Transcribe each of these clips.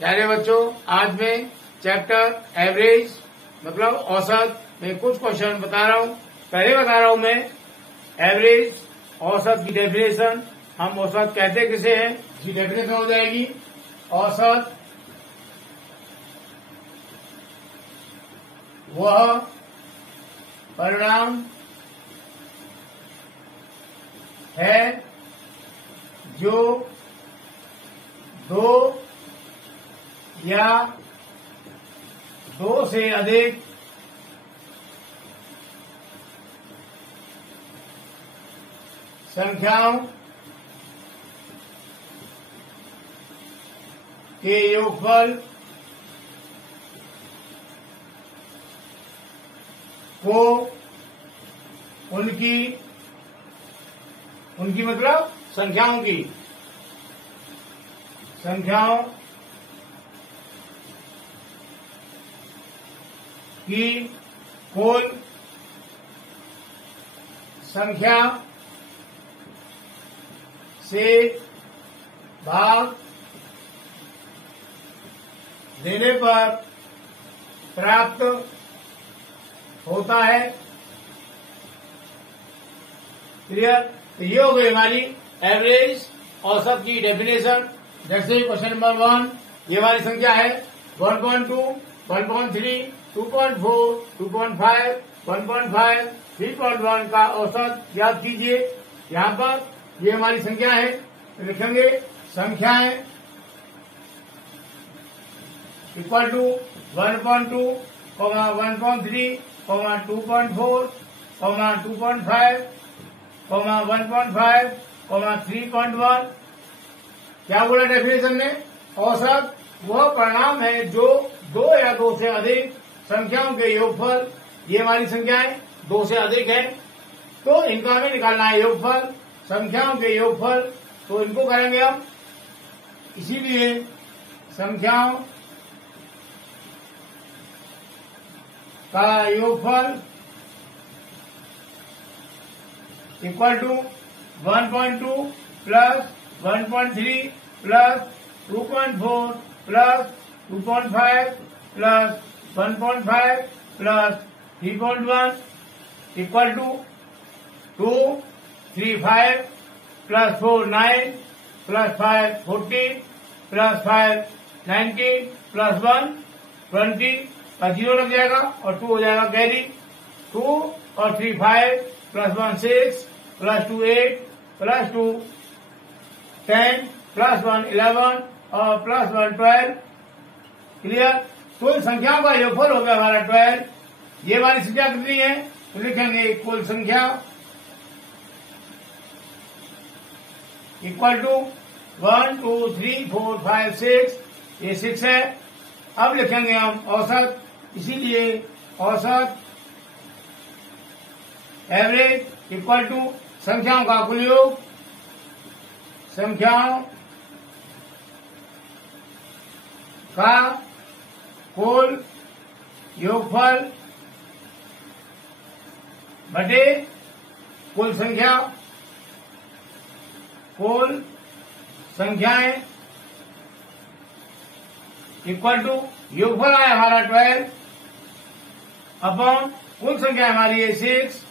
प्यारे बच्चों, आज मैं चैप्टर एवरेज मतलब औसत में कुछ क्वेश्चन बता रहा हूँ। पहले बता रहा हूँ मैं एवरेज औसत की डेफिनेशन। हम औसत कहते किसे हैं, इसकी डेफिनेशन हो जाएगी औसत वह परिणाम है जो दो या दो से अधिक संख्याओं के योगफल को उनकी मतलब संख्याओं की कुल संख्या से भाग देने पर प्राप्त होता है। क्लियर? तो ये हो गई हमारी एवरेज औसत की डेफिनेशन। जैसे क्वेश्चन नंबर 1, ये हमारी संख्या है 1.2, 1.3, 2.4, 2.5, 1.5, 3.1 का औसत याद कीजिए। यहाँ पर ये हमारी संख्या है, तो लिखेंगे संख्याएं इक्वल टू 1.2, 1.3, 2.4, 2.5, 1.5, 3.1। क्या बोला डेफिनेशन में? औसत वह परिणाम है जो दो या दो से अधिक संख्याओं के योगफल, ये हमारी संख्याएं दो से अधिक है, तो इनका हमें निकालना है योगफल, संख्याओं के योगफल। तो इनको करेंगे हम, इसीलिए संख्याओं का योगफल equal to 1.2 plus 1.3 plus 2.4 plus 2.5 plus 1.5 plus 3.1 equal to 2, 3, 5 plus 4, 9 plus 5, 14 plus 5, 19 plus 1, 20 का 0 लग जाएगा और 2 हो जाएगा कैरी। 2 और 3, 5 प्लस 1, 6 प्लस 2, 8 प्लस 2, 10 प्लस 1, 11 और प्लस 1, 12। क्लियर? कुल संख्याओं का योगफल हो गया हमारा 12। ये हमारी संख्या कितनी है, तो लिखेंगे कुल संख्या इक्वल टू 1, 2, 3, 4, 5, 6, ये 6 है। अब लिखेंगे हम औसत, इसीलिए औसत एवरेज इक्वल टू संख्याओं का कुल योग, संख्याओं का कुल योगफल बटे कुल संख्या, कुल संख्याएं इक्वल टू योगफल आया हमारा 12 अपॉन कुल संख्या हमारी है 6।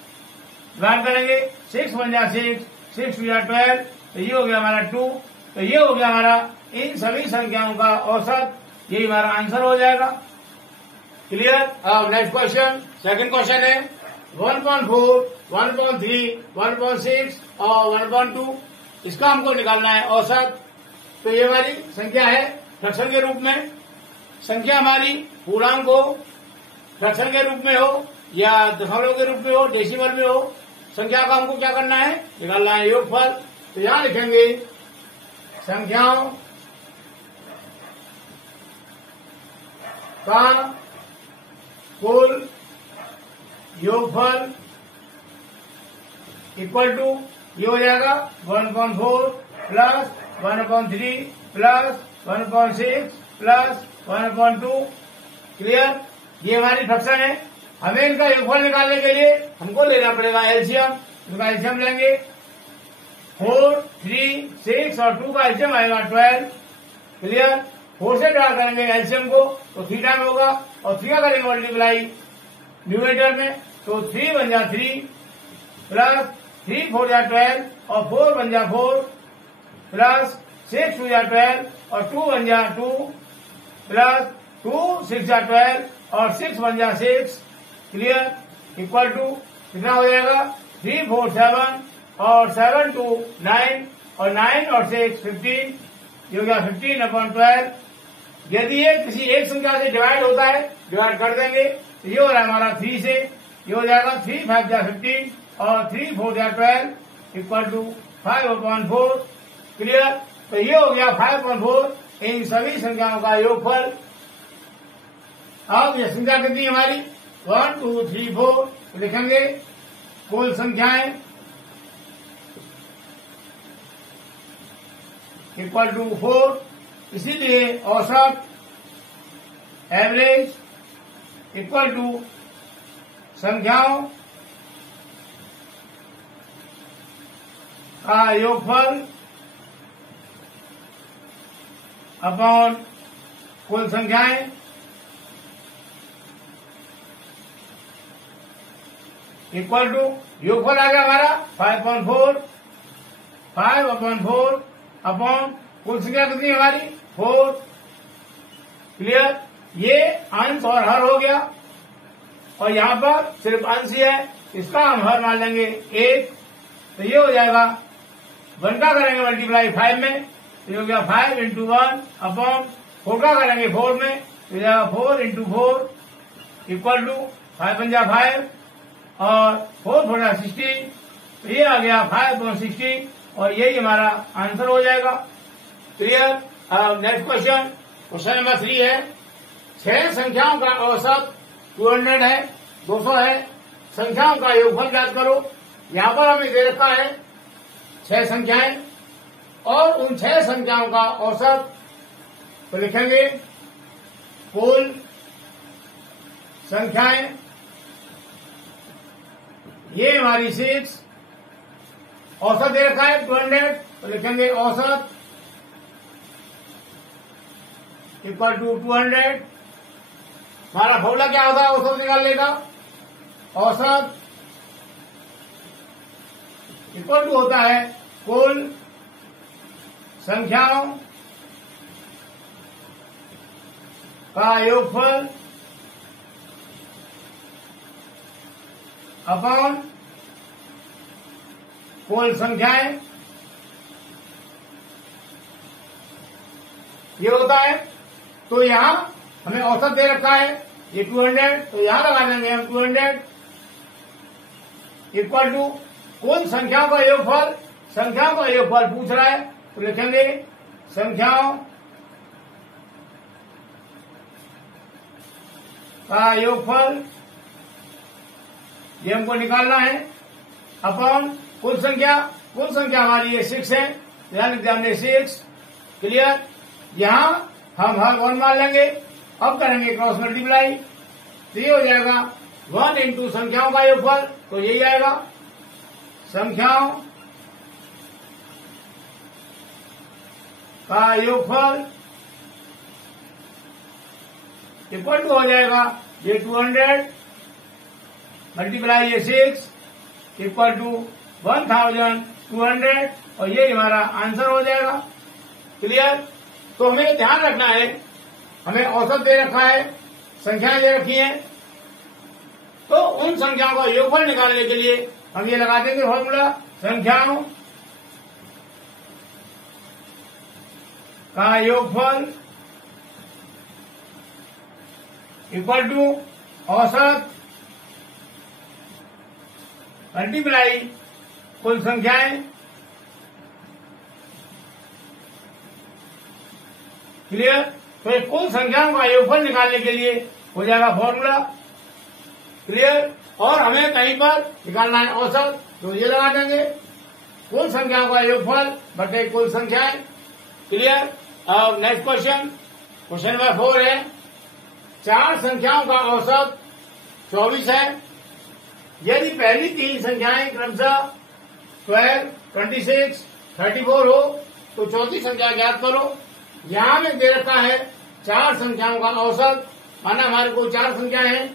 डिवाइड करेंगे 6 1 जा 6, 6 2 जा 12, तो ये हो गया हमारा 2। तो ये हो गया हमारा इन सभी संख्याओं का औसत, यही हमारा आंसर हो जाएगा। क्लियर? अब नेक्स्ट क्वेश्चन, सेकंड क्वेश्चन है 1.4, 1.3, 1.6 और 1.2। इसका हमको निकालना है औसत। तो ये हमारी संख्या है फ्रैक्शन के रूप में। संख्या हमारी पूर्णांक हो, फ्रैक्शन के रूप में हो या दशमलव के रूप में हो, डेसिमल में हो, संख्या का हमको क्या करना है, निकालना है योगफल। तो यहां लिखेंगे संख्याओं का कुल योगफल इक्वल टू, ये हो जाएगा 1.4 प्लस 1.3 प्लस 1.6 प्लस 1.2। क्लियर? ये हमारी फ्रैक्शन है। हमें इनका योगफल निकालने के लिए हमको लेना पड़ेगा एलसीएम। इनका एलसीएम लेंगे 4, 3, 6 और 2 का एलसीएम आएगा 12। क्लियर? 4 से डिवाइड करेंगे एलसीएम को तो 3 टाइम होगा और 3 का करेंगे मल्टीप्लाई न्यूमरेटर में तो 3 बन जा 3 प्लस 3 4 जा 12 और 4 बन जा 4 प्लस 6 2 जा 12 और 2 बन जा 2 प्लस 2 6 जा 12 और 6 बन जा 6 क्लियर इक्वल टू कितना हो जाएगा 3 4 7 और 7 2 9 और 9 और 6 15 ये हो गया 15/12। यदि ये किसी एक संख्या से डिवाइड होता है डिवाइड कर देंगे तो ये हो रहा है हमारा 3 से ये हो जाएगा 3 5 जा 15 और 3 4 जा 12 इक्वल टू 5/4 क्लियर। तो ये हो गया 5/4 इन सभी संख्याओं का योगफल। अब ये संख्या कितनी हमारी 1 2 3 4 लिखेंगे कुल संख्याएं इक्वल टू 4 इसीलिए औसत एवरेज इक्वल टू संख्याओं का योगफल अपॉन कुल संख्याएं इक्वल टू योगफल आ गया हमारा 5/4 5/4 अपॉन कुल संख्या कितनी हमारी 4 क्लियर। ये अंश और हर हो गया और यहाँ पर सिर्फ अंश ही है इसका हम हर मान लेंगे 1 तो ये हो जाएगा 1 का करेंगे मल्टीप्लाई 5 में तो ये हो गया 5 × 1 अपॉन 4 का करेंगे 4 में तो हो जाएगा 4 × 4 इक्वल टू 5 बन जा 5 और 4 4 जा 16 तो ये आ गया 5/16 और यही हमारा आंसर हो जाएगा क्लियर। नेक्स्ट क्वेश्चन नंबर 3 है 6 संख्याओं का औसत 200 है 200 है संख्याओं का योगफल ज्ञात करो। यहाँ पर हमें दे रखा है 6 संख्याएं और उन 6 संख्याओं का औसत तो लिखेंगे कुल संख्याएं ये हमारी 6 औसत दे रखा है 200 तो लिखेंगे औसत इक्वल टू 200। हमारा फॉर्मूला क्या होता है औसत निकालने का औसत इक्वल टू होता है कुल संख्याओं का योगफल अपॉन कुल संख्याएं ये होता है। तो यहां हमें औसत दे रखा है ये 200 तो यहां लगा देंगे हम 200 इक्वल टू कुल संख्याओं का योगफल संख्याओं का योगफल पूछ रहा है तो लिखेंगे संख्याओं का योगफल ये हमको निकालना है अपॉन कुल संख्या हमारी ये 6 है ध्यान 6 क्लियर। यहां हम हर 1 मान लेंगे अब करेंगे क्रॉस मल्टीप्लाई तो ये हो जाएगा 1 × संख्याओं का योगफल तो यही आएगा संख्याओं का योगफल इक्वल टू हो जाएगा ये 200 मल्टीप्लाई ये 6 इक्वल टू 1200 और ये हमारा आंसर हो जाएगा क्लियर। तो हमें ध्यान रखना है हमें औसत दे रखा है संख्याएं दे रखी हैं तो उन संख्याओं का योगफल निकालने के लिए हम ये लगा देंगे फॉर्मूला संख्याओं का योगफल इक्वल टू औसत मल्टीप्लाई कुल संख्याएं क्लियर। तो एक कुल संख्याओं का योगफल निकालने के लिए हो जाएगा फॉर्मूला क्लियर और हमें कहीं पर निकालना है औसत तो ये लगा देंगे कुल संख्याओं का योगफल बटे कुल संख्याएं क्लियर। अब नेक्स्ट क्वेश्चन नंबर 4 है 4 संख्याओं का औसत 24 है यदि पहली 3 संख्याएं क्रमशः 12, 26, 34 हो तो चौथी संख्या ज्ञात करो। यहाँ में दे रखा है 4 संख्याओं का औसत, माना हमारे को 4 संख्याएं हैं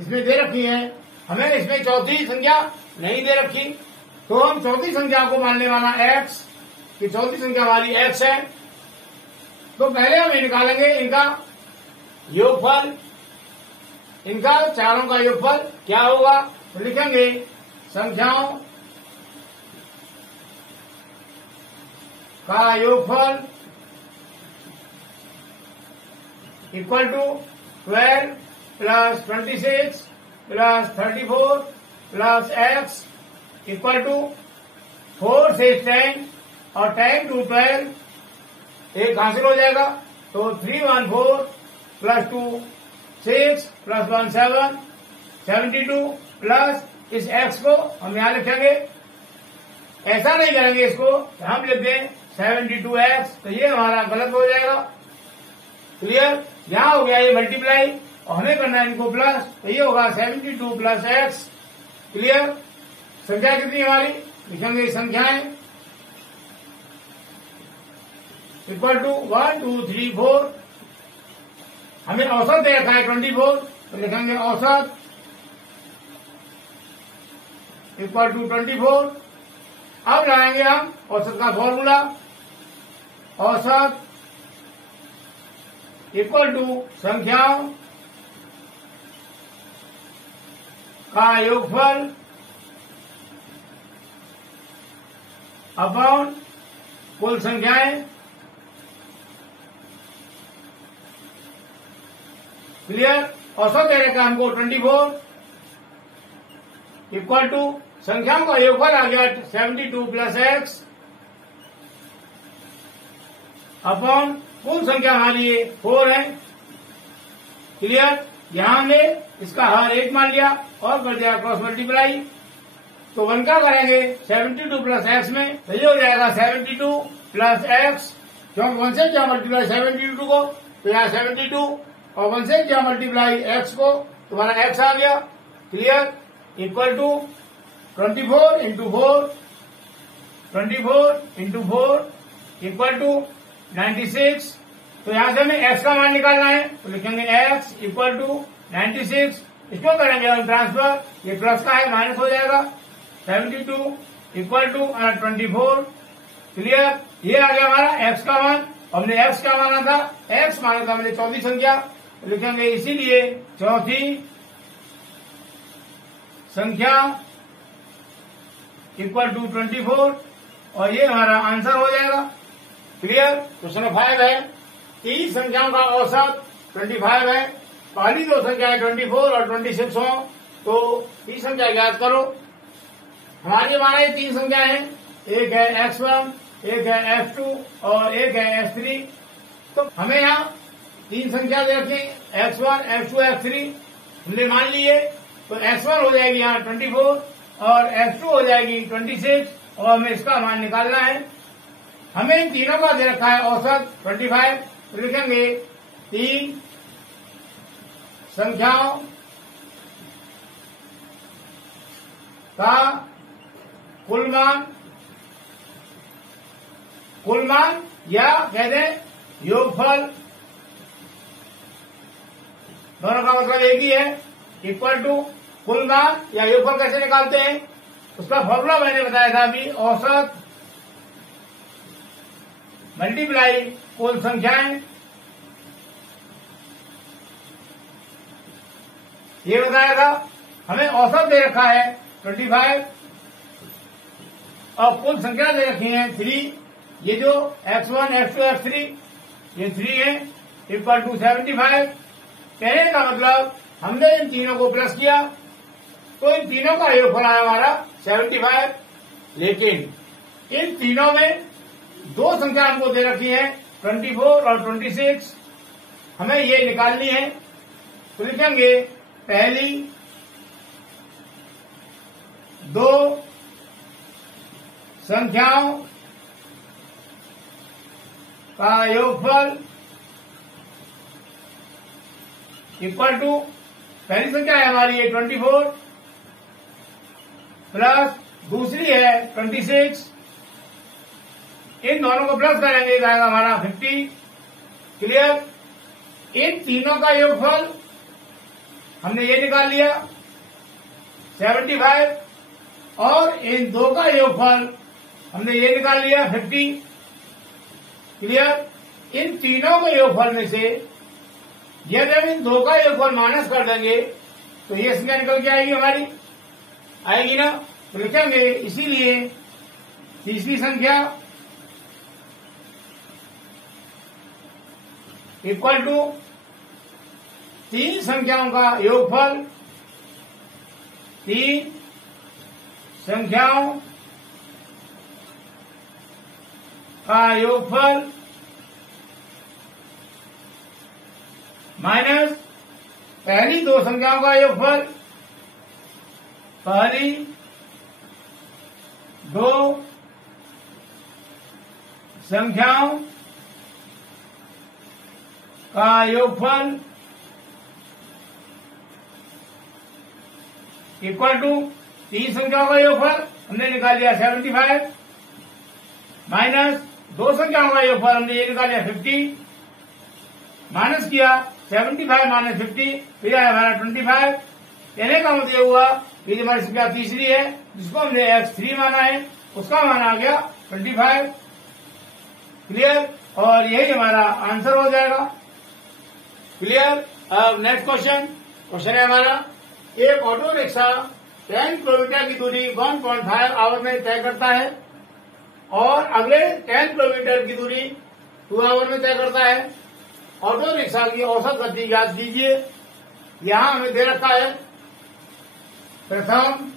इसमें दे रखी है, हमें इसमें चौथी संख्या नहीं दे रखी, तो हम चौथी संख्या को मानने वाला x, कि चौथी संख्या हमारी x है। तो पहले हम ये निकालेंगे इनका योगफल, इनका चारों का योगफल क्या होगा, तो लिखेंगे संख्याओं का योगफल equal to 12 plus 26 plus 34 plus x equal to 4 से 10 और 10 to 12 एक हासिल हो जाएगा, तो 314 प्लस 2 6 प्लस 1 7 72 प्लस इस x को हम यहाँ लिखेंगे, ऐसा नहीं करेंगे इसको, हम लिख दें 72x, तो ये हमारा गलत हो जाएगा। क्लियर, यहाँ हो गया ये मल्टीप्लाई और हमें करना है इनको प्लस, तो ये होगा 72 प्लस x। क्लियर, संख्या कितनी हमारी लिखेंगे, संख्याएं इक्वल टू 1 2 3 4, हमें औसत दे रखा है 24, तो लिखेंगे औसत इक्वल टू 24। अब लगाएंगे हम औसत का फॉर्मूला, औसत इक्वल टू संख्याओं का योगफल अपॉन कुल संख्याएं। क्लियर, औसत दे रखा हमको 24 इक्वल टू संख्याओं का योगफल आ गया 72 प्लस x अपॉन कुल संख्या हमारी 4 है। क्लियर, यहां हमने इसका हर 1 मान लिया और कर दिया क्रॉस मल्टीप्लाई, तो 1 का करेंगे 72 प्लस x में, तो ये हो जाएगा 72 प्लस x, क्योंकि 1 से क्या मल्टीप्लाई 72 को, तो यहाँ 72 और 1 से क्या मल्टीप्लाई x को, तुम्हारा x आ गया। Clear, equal to 24 into 4, 24 into 4 equal to 96, तो यहां से हमें x का मान निकालना है, तो लिखेंगे x इक्वल टू 96, इसको करेंगे हम ट्रांसफर, ये प्लस का है माइनस हो जाएगा, 72 इक्वल टू 24। क्लियर, ये आ गया हमारा x का मान, हमने x क्या माना था, x माना था हमने चौथी संख्या, तो लिखेंगे इसीलिए चौथी संख्या इक्वल टू 24, और ये हमारा आंसर हो जाएगा। क्लियर, क्वेश्चन 5 है, 3 संख्याओं का औसत 25 है, पहली 2 संख्याएं 24 और 26 हो, तो 3 संख्या ज्ञात करो। हमारे माना ये 3 संख्याएं हैं, एक है x1, एक है x2 और एक है x3, तो हमें यहाँ 3 संख्या दे रखी x1 x2 x3 हमने मान लिए, तो x1 हो जाएगी यहाँ 24 और x2 हो जाएगी 26, और हमें इसका मान निकालना है। हमें इन तीनों का दे रखा है औसत 25, तो लिखेंगे 3 संख्याओं का कुल मान या कहते हैं योगफल, दोनों का मतलब एक ही है, इक्वल टू कुल मान या योगफल कैसे निकालते हैं, उसका फॉर्मूला मैंने बताया था अभी, औसत मल्टीप्लाई कुल संख्याएं, ये बताया था। हमें औसत दे रखा है 25 और कुल संख्या दे रखी है 3, ये जो x1 x2 x3 ये 3 है, इक्वल टू 75। कहने का मतलब हमने इन तीनों को प्लस किया, तो इन तीनों का योगफल आया हमारा 75, लेकिन इन तीनों में 2 संख्या हमको दे रखी है 24 और 26, हमें ये निकालनी है, तो लिखेंगे पहली 2 संख्याओं का योगफल इक्वल टू, पहली संख्या है हमारी ये 24 प्लस दूसरी है 26, इन दोनों को प्लस करेंगे जाएगा हमारा 50 क्लियर। इन तीनों का योगफल हमने ये निकाल लिया 75 और इन दो का योगफल हमने ये निकाल लिया 50। क्लियर। इन तीनों के योगफल में से यदि हम इन दो का योगफल माइनस कर देंगे तो ये संख्या निकल के आएगी हमारी, आएगी ना। तो लिखेंगे इसीलिए तीसरी संख्या इक्वल टू तीन संख्याओं का योगफल, तीन संख्याओं का योगफल माइनस पहली दो संख्याओं का योगफल, पहली दो संख्याओं का योगफल इक्वल टू तीन संख्याओं का योगफल हमने निकाल लिया 75 माइनस दो संख्याओं का योगफल हमने ये निकाल लिया 50, माइनस किया 75 माइनस 50 फिर आया हमारा 25। कहने का मतलब हुआ कि जो हमारी संख्या तीसरी है जिसको हमने x3 माना है उसका मान आ गया 25। क्लियर। और यही हमारा आंसर हो जाएगा। क्लियर। अब नेक्स्ट क्वेश्चन है हमारा, एक ऑटो रिक्शा 10 किलोमीटर की दूरी 1.5 आवर में तय करता है और अगले 10 किलोमीटर की दूरी 2 आवर में तय करता है। ऑटो रिक्शा की औसत गति ज्ञात कीजिए। यहां हमें दे रखा है प्रथम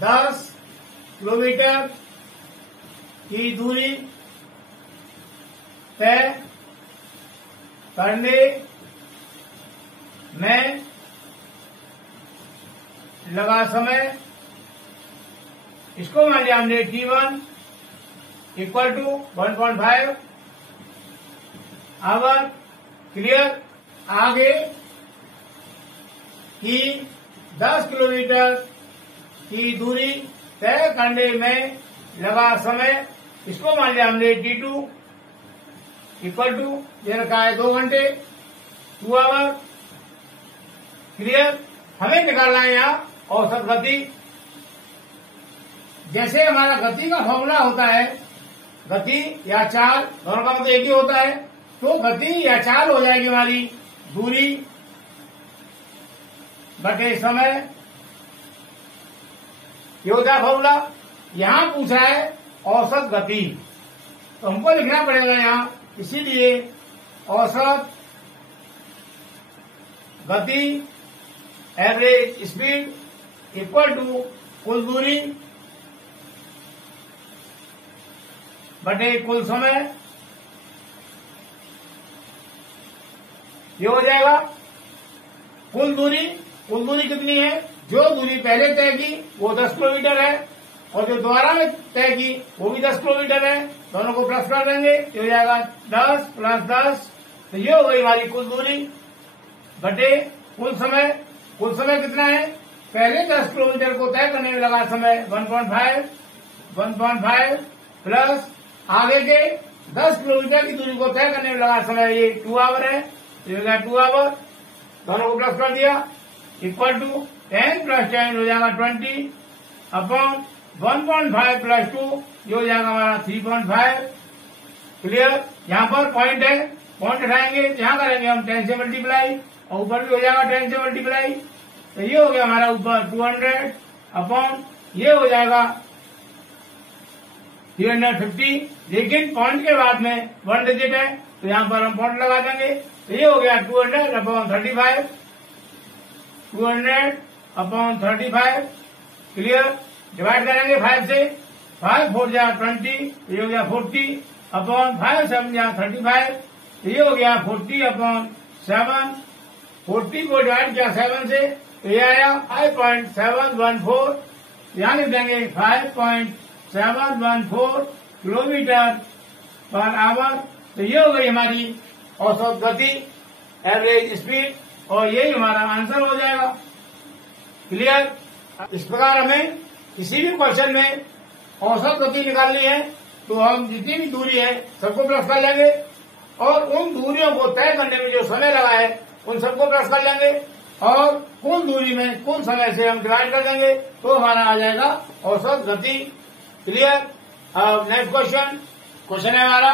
10 किलोमीटर की दूरी तय करने में लगा समय, इसको मान लिया हमने T1 equal to 1.5 our. Clear. आगे की 10 किलोमीटर की दूरी तय करने में लगा समय, इसको मान लिया हमने T2 इक्वल टू ये रखा है 2 घंटे 2 आवर। क्लियर। हमें निकालना है यहाँ औसत गति। जैसे हमारा गति का फॉर्मूला होता है गति या चाल, दोनों का मतलब एक ही होता है, तो गति या चाल हो जाएगी हमारी दूरी बटे समय, ये होता है फॉर्मूला। यहां पूछा है औसत गति, तो हमको लिखना पड़ेगा यहाँ, इसीलिए औसत गति एवरेज स्पीड इक्वल टू कुल दूरी बटे कुल समय, ये हो जाएगा कुल दूरी कितनी है, जो दूरी पहले तय की वो 10 किलोमीटर है और जो दोबारा में तय की वो भी 10 किलोमीटर है, दोनों को प्लस कर देंगे तो हो जाएगा 10 + 10, तो ये हो गई हमारी कुल दूरी बटे कुल समय। कुल समय कितना है, पहले 10 किलोमीटर को तय करने में लगा समय 1.5 प्लस आगे के 10 किलोमीटर की दूरी को तय करने में लगा समय ये 2 आवर है, तो 2 आवर, दोनों को प्लस कर दिया इक्वल टू 10 + 10 हो जाएगा 20 अपॉन 1.5 + 2 ये हो जाएगा हमारा 3.5। क्लियर। यहाँ पर पॉइंट है, पॉइंट उठाएंगे तो यहाँ करेंगे हम 10 से मल्टीप्लाई और ऊपर भी हो जाएगा 10 से मल्टीप्लाई, तो ये हो गया हमारा ऊपर 200 अपॉन ये हो जाएगा 350, लेकिन पॉइंट के बाद में 1 डिजिट है तो यहाँ पर हम पॉइंट लगा देंगे, तो ये हो गया 200 अपॉन 35, 200 अपॉन 35। क्लियर। डिवाइड करेंगे 5 से, 5 4 जा 20, ये हो गया 40 अपॉन 5 7 जा 35, ये हो गया 40 अपॉन 7। 40 को डिवाइड किया 7 से तो ये आया 5.714, यहाँ लिख देंगे 5.714 किलोमीटर पर आवर, तो ये हो गई हमारी औसत गति एवरेज स्पीड और यही हमारा आंसर हो जाएगा। क्लियर। इस प्रकार हमें किसी भी क्वेश्चन में औसत गति निकालनी है तो हम जितनी भी दूरी है सबको प्लस कर लेंगे और उन दूरियों को तय करने में जो समय लगा है उन सबको प्लस कर लेंगे और कुल दूरी में कुल समय से हम डिवाइड कर देंगे तो हमारा आ जाएगा औसत गति। क्लियर। अब नेक्स्ट क्वेश्चन है हमारा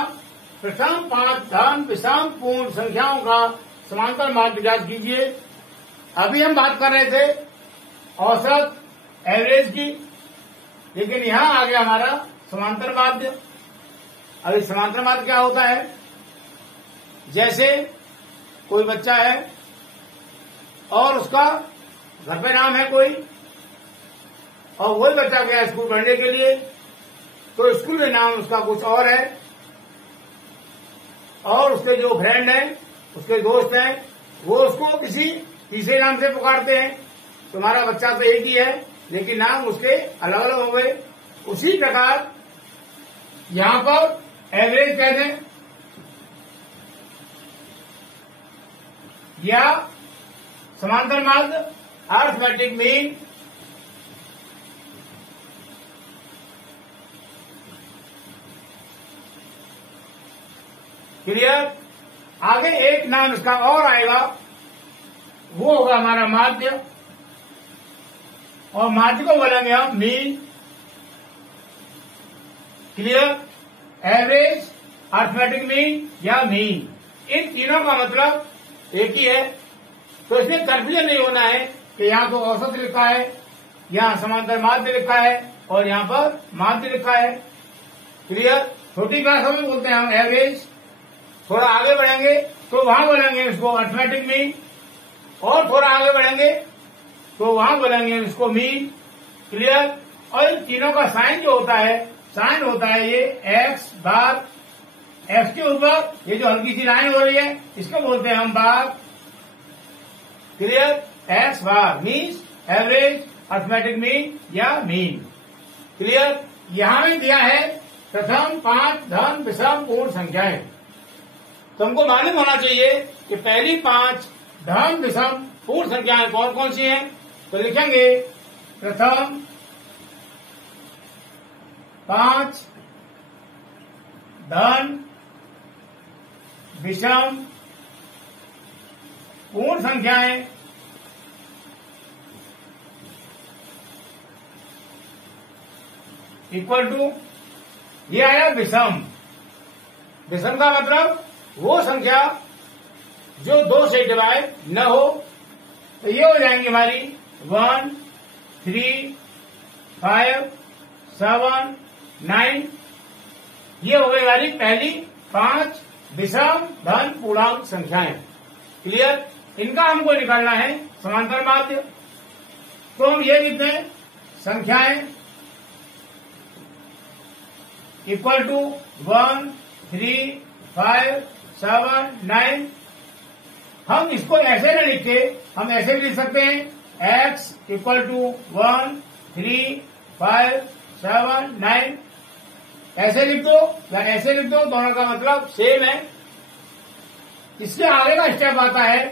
प्रथम 5 धन विषम पूर्ण संख्याओं का समांतर माध्य ज्ञात कीजिए। अभी हम बात कर रहे थे औसत एवरेज की, लेकिन यहां आ गया हमारा समांतर माध्य। अभी समांतर माध्य क्या होता है? जैसे कोई बच्चा है और उसका घर पे नाम है कोई, और वही बच्चा गया स्कूल पढ़ने के लिए, तो स्कूल में नाम उसका कुछ और है और उसके जो फ्रेंड हैं, उसके दोस्त हैं, वो उसको किसी तीसरे नाम से पुकारते हैं। तुम्हारा बच्चा तो एक ही है लेकिन नाम उसके अलग अलग हो गए। उसी प्रकार यहां पर एवरेज कहते हैं या समांतर माध्य अर्थमेटिक मीन। क्लियर। आगे एक नाम इसका और आएगा, वो होगा हमारा माध्य, और माध्य को बोलेंगे हम mean. Clear. Average, arithmetic mean या मीन, इन तीनों का मतलब एक ही है। तो इसमें कंफ्यूजन नहीं होना है कि यहाँ तो औसत लिखा है, यहाँ समांतर माध्य लिखा है और यहाँ पर माध्य लिखा है। क्लियर। छोटी क्लासों में बोलते हैं हम एवरेज, थोड़ा आगे बढ़ेंगे तो वहां बोलेंगे इसको अर्थमेटिक मीन, और थोड़ा आगे बढ़ेंगे तो वहां बोलेंगे इसको मीन। क्लियर। और इन तीनों का साइन जो होता है, साइन होता है ये एक्स बार, एक्स के ऊपर ये जो हल्की सी लाइन हो रही है इसको बोलते हैं हम bar. Clear. X bar means average, arithmetic mean या मीन। क्लियर। यहां भी दिया है प्रथम 5 धन विषम पूर्ण संख्याएं। तो हमको मालूम होना चाहिए कि पहली 5 धन विषम पूर्ण संख्याएं कौन कौन सी हैं। तो लिखेंगे प्रथम 5 धन विषम पूर्ण संख्याएं इक्वल टू, ये आया विषम। विषम का मतलब वो संख्या जो 2 से डिवाइड न हो। तो ये हो जाएंगी हमारी 1, 3, 5, 7, 9। ये हो गई हमारी पहली 5 विषम धन पूर्णांक संख्याएं। क्लियर। इनका हमको निकालना है समांतर माध्य। तो हम ये लिखते हैं संख्याएं इक्वल टू 1, 3, 5, 7, 9। हम इसको ऐसे नहीं लिखते, हम ऐसे भी लिख सकते हैं x इक्वल टू 1, 3, 5, 7, 9। ऐसे लिख दो या ऐसे लिख दो, दोनों का मतलब सेम है। इसके आगे का स्टेप आता है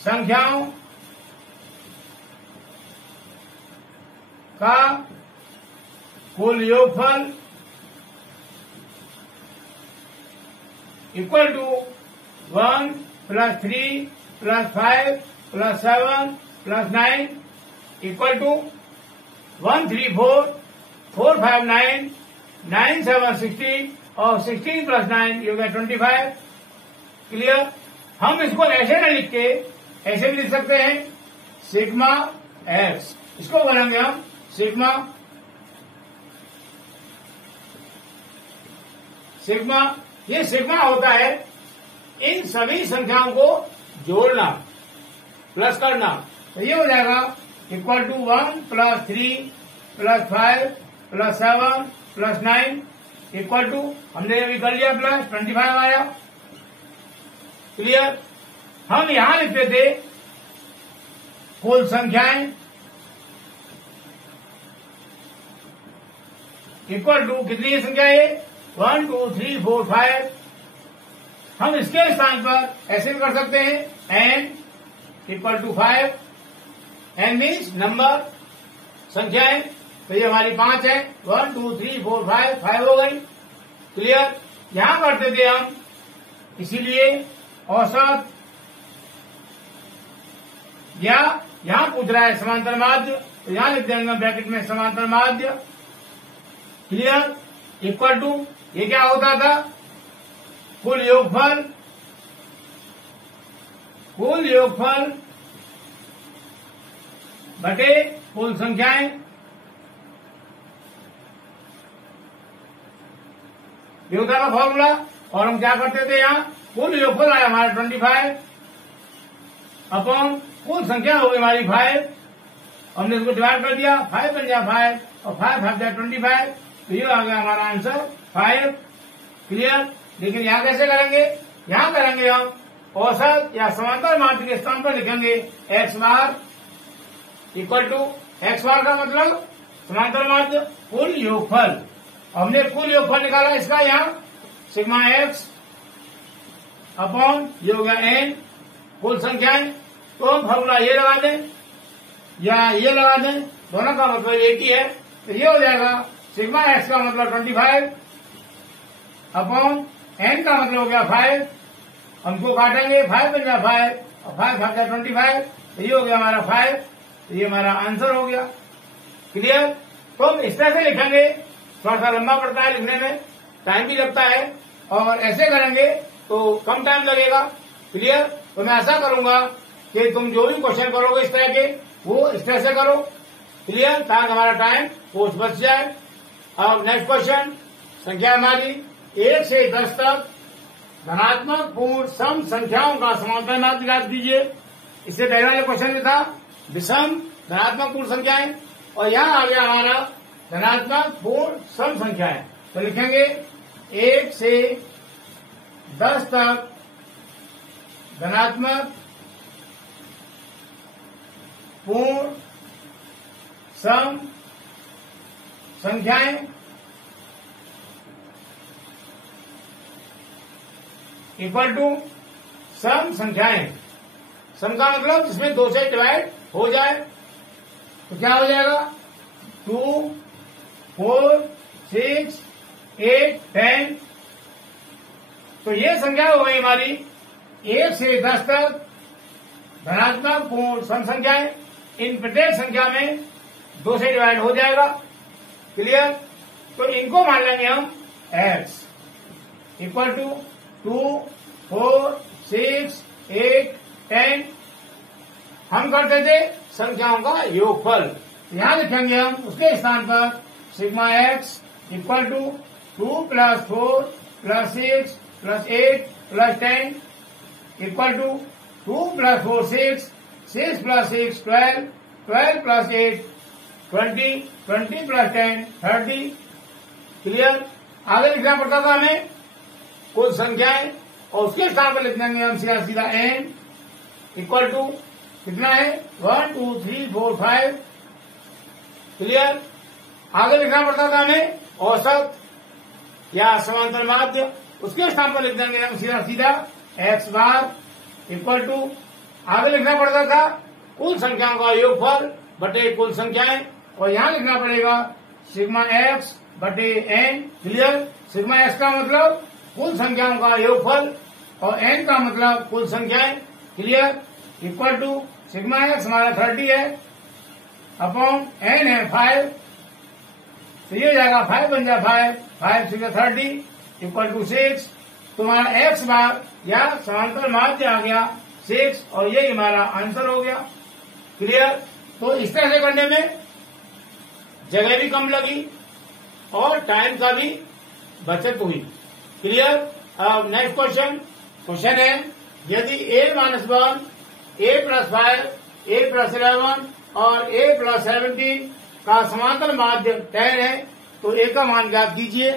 संख्याओं का कुल योगफल इक्वल टू 1 + 3 + 5 + 7 + 9 इक्वल टू 1, 3, 4, 4, 5, 9, 9, 7, 16 और 16 + 9 ये हो गया 25। क्लियर। हम इसको ऐसे न लिख के ऐसे भी लिख सकते हैं सिग्मा एक्स, इसको बोलेंगे हम सिग्मा। सिग्मा, ये सिग्मा होता है इन सभी संख्याओं को जोड़ना, प्लस करना। तो ये हो जाएगा इक्वल टू 1 + 3 + 5 + 7 + 9 इक्वल टू, हमने अभी कर लिया प्लस 25 आया। क्लियर। हम यहां लिखते थे कुल संख्याएं इक्वल टू कितनी संख्या है 1, 2, 3, 4, 5। हम इसके स्थान पर ऐसे भी कर सकते हैं n equal to 5। n means number, संख्याएं। तो ये हमारी 5 है, 1, 2, 3, 4, 5 हो गई। क्लियर। यहां करते थे हम इसीलिए औसत या यहां पूछ रहा है समांतर माध्य, तो यहां लिख देंगे ब्रैकेट में समांतर माध्य। क्लियर? इक्वल टू ये क्या होता था? कुल योगफल बटे कुल संख्याएं। ये होता था फॉर्मूला। और हम क्या करते थे? यहाँ कुल योगफल आया हमारा 25 अपॉन कुल संख्या हो गई हमारी 5। हमने इसको डिवाइड कर दिया, 5 बन गया 5 और 5 भाग जाए 25, तो ये आ गया हमारा आंसर 5। क्लियर? लेकिन यहाँ कैसे करेंगे? यहाँ करेंगे हम औसत या समांतर माध्य के स्थान पर लिखेंगे x bar equal to x bar का मतलब समांतर माध्य कुल योगफल। हमने कुल योगफल निकाला इसका यहाँ सिग्मा x अपॉन ये हो गया n कुल संख्याएं। तो हम फॉर्मूला ये लगा दें या ये लगा दें, दोनों का मतलब एक ही है। तो ये हो जाएगा सिग्मा x का मतलब 25 अपॉन n का मतलब हो गया 5। हमको काटेंगे 5 बन गया 5 और 5 भाग गया 25, तो ये हो गया हमारा 5। तो ये हमारा आंसर हो गया। क्लियर? तो हम इस तरह से लिखेंगे, थोड़ा सा लंबा पड़ता है लिखने में, टाइम भी लगता है, और ऐसे करेंगे तो कम टाइम लगेगा। क्लियर? तो मैं ऐसा करूंगा कि तुम जो भी क्वेश्चन करोगे इस तरह के, वो इस तरह से करो। क्लियर? ताकि हमारा टाइम वो बच जाए। अब नेक्स्ट क्वेश्चन, संख्या हमारी 1 से 10 तक धनात्मक पूर्ण सम संख्याओं का समांतर माध्य ज्ञात कीजिए। इससे पहले वाले क्वेश्चन में था विषम धनात्मक पूर्ण संख्याएं, और यहाँ आ गया हमारा धनात्मक पूर्ण सम संख्याएं। तो लिखेंगे 1 से 10 तक धनात्मक पूर्ण सम संख्याएं इक्वल टू सम संख्याएं। सम का मतलब जिसमें 2 से डिवाइड हो जाए, तो क्या हो जाएगा? 2, 4, 6, 8, 10। तो ये संख्या हो गई हमारी 1 से 10 तक धनात्मक पूर्ण सम संख्याएं। इन प्रत्येक संख्या में 2 से डिवाइड हो जाएगा। क्लियर? तो इनको मान लेंगे हम x इक्वल टू 2, 4, 6, 8, 10। हम करते थे संख्याओं का योगफल, यहां लिखेंगे हम उसके स्थान पर sigma x equal to 2 + 4 + 6 + 8 + 10 equal to 2 + 4 6, 6 + 6 12, 12 + 8 20, 20 + 10 30। Clear? आगे लिखना पड़ता था हमें कुल संख्याएं, और उसके स्थान पर लिख देंगे हम सीधा सीधा n इक्वल टू कितना है? 1 2 3 4 5। क्लियर? आगे लिखना पड़ता था हमें औसत या समांतर माध्य, उसके स्थान पर लिख देंगे हम सीधा सीधा x बार इक्वल टू, आगे लिखना पड़ता था कुल संख्याओं का योगफल बटे कुल संख्याएं, और यहां लिखना पड़ेगा सिग्मा x बटे n। क्लियर? सिग्मा x का मतलब कुल संख्याओं का योगफल और n का मतलब कुल संख्याएं। Clear? Equal to sigma x हमारा 30 है अपॉन n है 5, तो ये जाएगा 5 बन जाए 5 6 30 इक्वल टू 6। तो हमारा x बार या समांतर माध्य आ गया 6, और ये हमारा आंसर हो गया। क्लियर? तो इस तरह से करने में जगह भी कम लगी और टाइम का भी बचत हुई। क्लियर? अब नेक्स्ट क्वेश्चन है, यदि a-1, a+5, a+11 और a+17 का समांतर माध्य 10 है, तो a का मान ज्ञात कीजिए।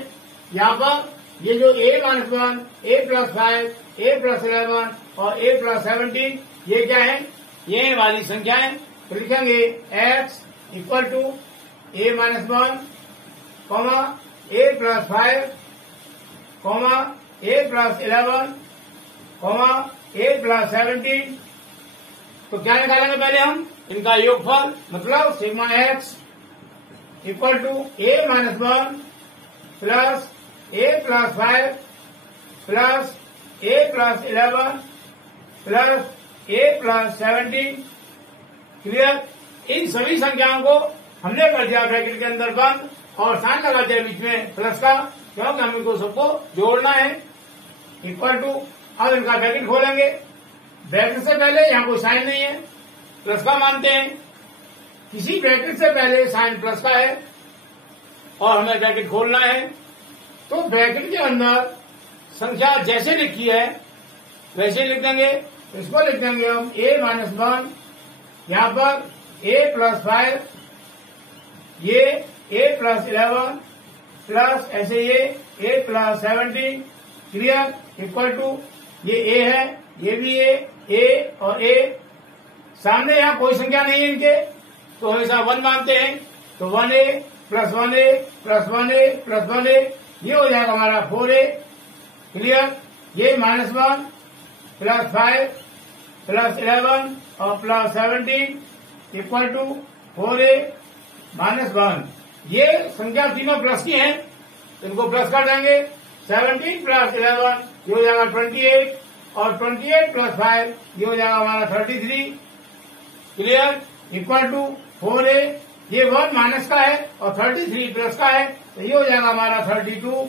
यहाँ पर ये जो a-1, a+5, a+11 और a+17 ये क्या है? ये वाली संख्याएं। तो लिखेंगे x equal to a-1, a+5, a+11, a+17। तो क्या निकालेंगे पहले हम? इनका योगफल, मतलब sigma x equal to a-1 plus a+5 plus a plus 11 plus a plus 17। Clear. इन सभी संख्याओं को हमने कर दिया ब्रैकेट के अंदर बंद और साइन लगा दिया बीच में प्लस का, क्योंकि हम इनको सबको जोड़ना है। इक्वल टू, अब इनका ब्रैकेट खोलेंगे। ब्रैकेट से पहले यहाँ कोई साइन नहीं है, प्लस का मानते हैं। किसी ब्रैकेट से पहले साइन प्लस का है और हमें ब्रैकेट खोलना है, तो ब्रैकेट के अंदर संख्या जैसे लिखी है वैसे लिख देंगे। इसको लिख देंगे हम a माइनस 1, यहाँ पर a प्लस 5, ये a प्लस 11 प्लस ऐसे ये a plus 17। Clear. Equal to, ये a है, ये भी a और a। सामने यहाँ कोई संख्या नहीं है इनके, तो हमेशा 1 मानते हैं। तो 1a plus 1a plus 1a plus 1a, ये हो जाएगा हमारा 4a। क्लियर। ये माइनस 1 प्लस 5 प्लस 11 और plus 17 equal to 4a minus 1। ये संख्या तीनों प्लस की हैं, इनको प्लस कर देंगे। 17 प्लस 11 ये हो जाएगा 28 और 28 प्लस 5 ये हो जाएगा हमारा 33। क्लियर। इक्वल टू 4a, ये 1 माइनस का है और 33 प्लस का है, तो ये हो जाएगा हमारा 32।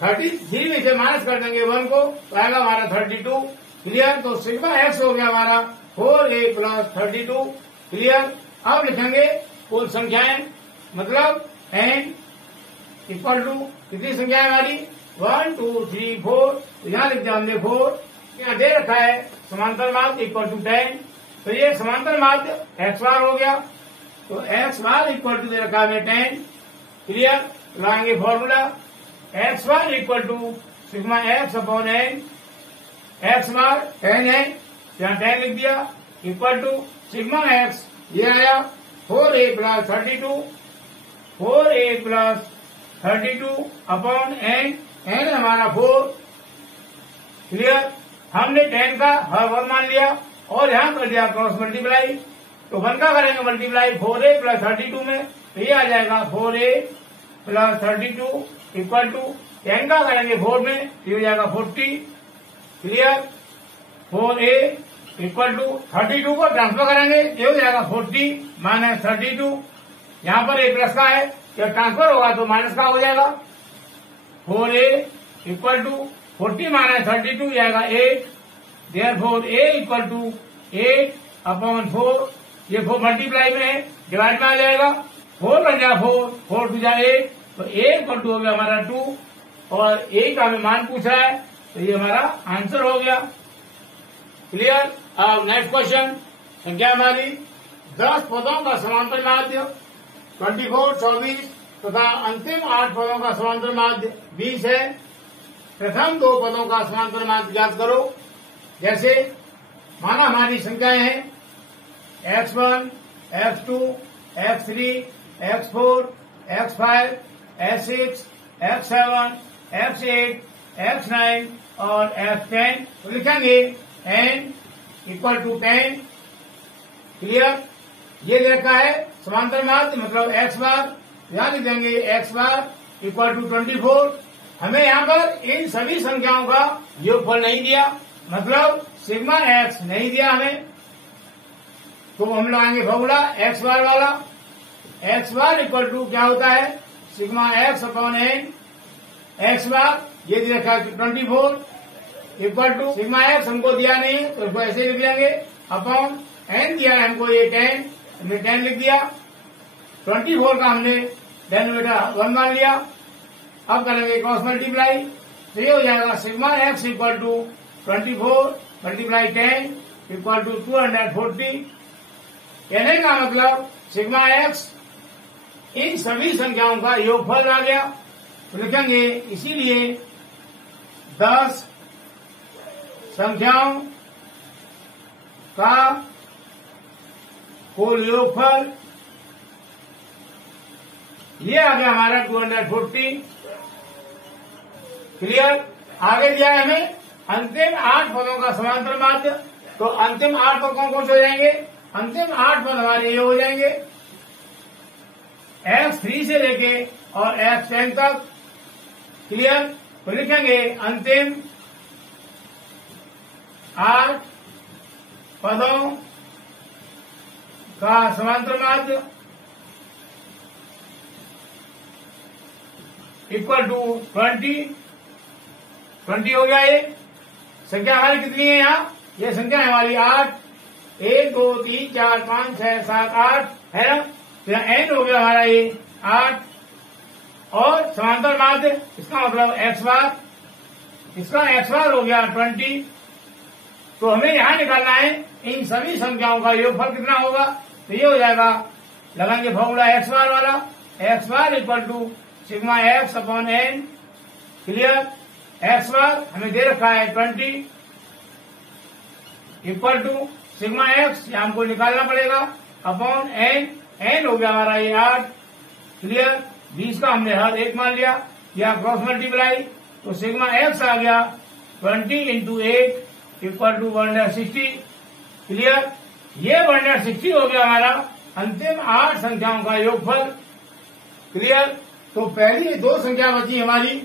33 में से माइनस कर देंगे 1 को, तो आएगा हमारा 32। क्लियर। तो सिग्मा एक्स हो गया हमारा 4a प्लस 32। क्लियर। अब लिखेंगे कुल संख्याएं, मतलब n इक्वल टू कितनी संख्या है हमारी 1 2 3 4, तो यहाँ लिख दिया हमने 4। यहाँ दे रखा है समांतर माध्य इक्वल टू 10, तो ये समांतर माध्य x बार हो गया, तो x बार इक्वल टू दे रखा है 10। क्लियर। लगाएंगे formula x bar equal to sigma x upon n। x bar 10 है, यहाँ 10 लिख दिया, इक्वल टू सिग्मा x ये आया 4a plus 32, 4a plus 32 upon n, n हमारा 4। क्लियर। हमने 10 का हर वर्ग मान लिया और यहाँ कर दिया क्रॉस मल्टीप्लाई, तो 1 का करेंगे मल्टीप्लाई 4a प्लस 32 में, तो ये आ जाएगा 4a प्लस 32 इक्वल टू 10 का करेंगे 4 में, ये हो जाएगा 40। क्लियर। 4a इक्वल टू 32 को ट्रांसफर करेंगे, ये हो जाएगा 40 माइनस 32। यहाँ पर a प्लस का है, जब ट्रांसफर होगा तो माइनस का हो जाएगा। 4a इक्वल टू 40 माइनस 32 जाएगा 8। Therefore a equal to 8 upon 4, ये 4 मल्टीप्लाई में है, डिवाइड में आ जाएगा। 4 बन जाएगा 4, 4 टू जा 8, तो a इक्वल टू हो गया हमारा 2 और a का हमें मान पूछा है, तो ये हमारा आंसर हो गया। क्लियर। अब नेक्स्ट क्वेश्चन, संख्या हमारी 10 पदों का समांतर माध्य 24 24 तथा अंतिम 8 पदों का समांतर माध्य 20 है। प्रथम 2 पदों का समांतर माध्य ज्ञात करो। जैसे माना हमारी संख्याएं हैं x1 x2 x3 x4 x5 x6 x7 x8 x9 और x10, तो लिखेंगे n इक्वल टू 10। क्लियर। ये देखा है समांतर माध्य मतलब x बार, यहाँ लिख देंगे x बार इक्वल टू 24। हमें यहाँ पर इन सभी संख्याओं का योगफल नहीं दिया, मतलब सिग्मा x नहीं दिया हमें, तो हम लगाएंगे फॉर्मूला x बार वाला। x बार इक्वल टू क्या होता है sigma x upon n। x बार ये दे रखा है 24 इक्वल टू सिग्मा x हमको दिया नहीं है, तो इसको ऐसे लिख लेंगे अपॉन n दिया है हमको ये 10, हमने 10 लिख दिया। 24 का हमने डेनोमिनेटर 1 मान लिया। अब करेंगे क्रॉस मल्टीप्लाई, तो ये हो जाएगा sigma x equal to 24 multiply 10 equal to 240। कहने का मतलब सिग्मा x इन सभी संख्याओं का योगफल आ गया, तो लिखेंगे इसीलिए 10 संख्याओं का कुल योगफल ये आ गया हमारा 240। क्लियर। आगे दिया है हमें अंतिम 8 पदों का समांतर माध्य, तो अंतिम 8 पद कौन कौन से हो जाएंगे, अंतिम 8 पद हमारे ये हो जाएंगे x3 से लेके और x10 तक। क्लियर। तो लिखेंगे अंतिम 8 पदों का समांतर माध्य इक्वल टू 20 हो गया। ये संख्या हमारी कितनी है यहाँ? ये संख्या है हमारी 8, 1 2 3 4 5 6 7 8 है ना। तो यहाँ एन हो गया हमारा ये 8 और समांतर माध्य इसका मतलब एक्स बार, इसका एक्स बार हो गया 20। तो हमें यहाँ निकालना है इन सभी संख्याओं का योगफल कितना होगा। तो ये हो जाएगा, लगाएंगे फॉर्मूला एक्स बार वाला, X bar equal to sigma X upon N. Clear? X bar हमें दे रखा है 20 इक्वल टू सिग्मा एक्स, ये हमको निकालना पड़ेगा, अपॉन एन। एन हो गया हमारा ये 8। क्लियर? 20 का हमने हर एक मान लिया या क्रॉस मल्टीप्लाई, तो सिग्मा एक्स आ गया 20 इंटू 8 इक्वल टू 160। क्लियर? ये 160 हो गया हमारा अंतिम 8 संख्याओं का योगफल। क्लियर? तो पहली 2 संख्या बची हमारी,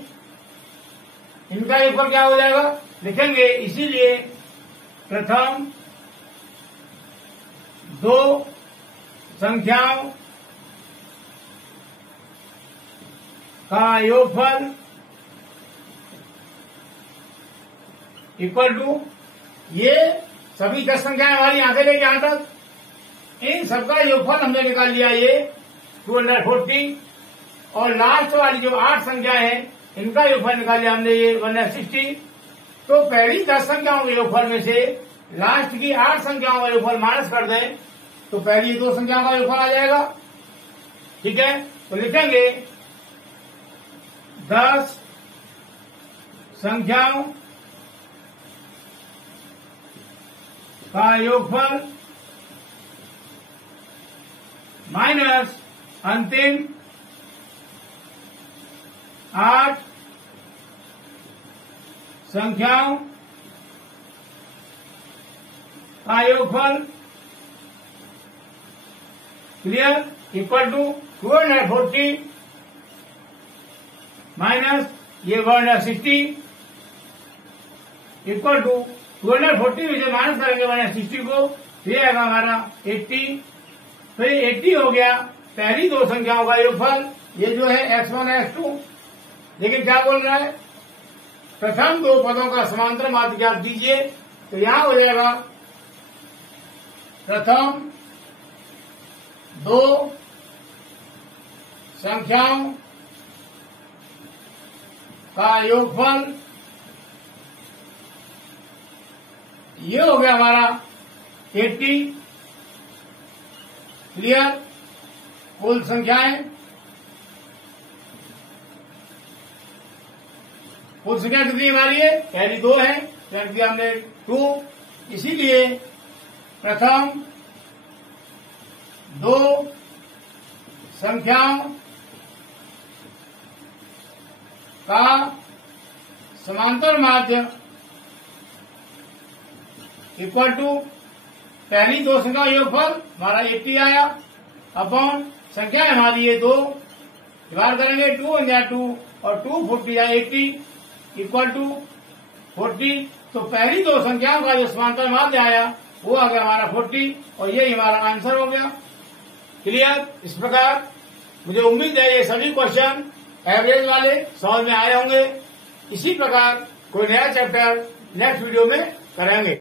इनका योगफल क्या हो जाएगा लिखेंगे। इसीलिए प्रथम 2 संख्याओं का योगफल इक्वल टू, ये सभी 10 संख्याएं हमारी यहां से लेके यहां तक, इन सबका योगफल हमने निकाल लिया ये 240, और लास्ट वाली जो 8 संख्याएं हैं इनका योगफल निकाल लिया हमने ये 160। तो पहली 10 संख्याओं के योगफल में से लास्ट की 8 संख्याओं का योगफल माइनस कर दें तो पहली 2 संख्याओं का योगफल आ जाएगा। ठीक है? तो लिखेंगे 10 संख्याओं का योगफल माइनस अंतिम 8 संख्याओं का योगफल। क्लियर? इक्वल टू 240 माइनस ये 160 इक्वल टू 240 में से माइनस करेंगे 160 को, ये आएगा हमारा 80। तो ये 80 हो गया पहली 2 संख्याओं का योगफल, ये जो है x1 x2। लेकिन क्या बोल रहा है, प्रथम 2 पदों का समांतर माध्य ज्ञात दीजिए। तो यहां हो जाएगा प्रथम 2 संख्याओं का योगफल, ये हो गया हमारा 80। क्लियर? कुल संख्याएं, कुल संख्या कितनी हमारी है? पहली 2 है, रख दिया हमने 2। इसीलिए प्रथम 2 संख्याओं का समांतर माध्य इक्वल टू पहली 2 संख्या योगफल हमारा 80 आया, अपॉन संख्या हमारी ये 2 डिवाइड करेंगे 2 या 2 और 240 या 80 इक्वल टू 40। तो पहली 2 संख्याओं का जो समांतर माध्य आया वो आ गया हमारा 40 और ये हमारा आंसर हो गया। क्लियर? इस प्रकार मुझे उम्मीद है ये सभी क्वेश्चन एवरेज वाले समझ में आए होंगे। इसी प्रकार कोई नया चैप्टर नेक्स्ट वीडियो में करेंगे।